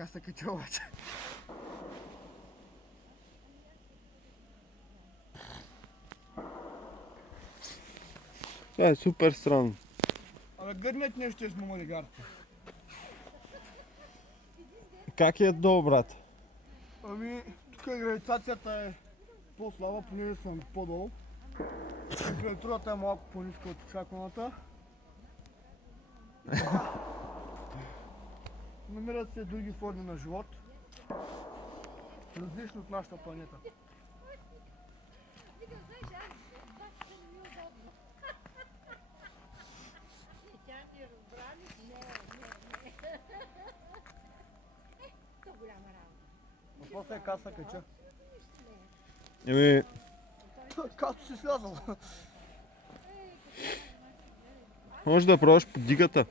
Така се кача обаче. Това е супер странно. Абе, гърнят нещо е с мамалигарите. Как е долу, брат? Ами, тук гравитацията е по-слаба, понеже съм по-долу. Температурата е малко по-ниска от очакваната. Намират се други форми на живот, различни от нашата планета. После е каса кача. Еми, Като си слязал. може да пробваш подигата.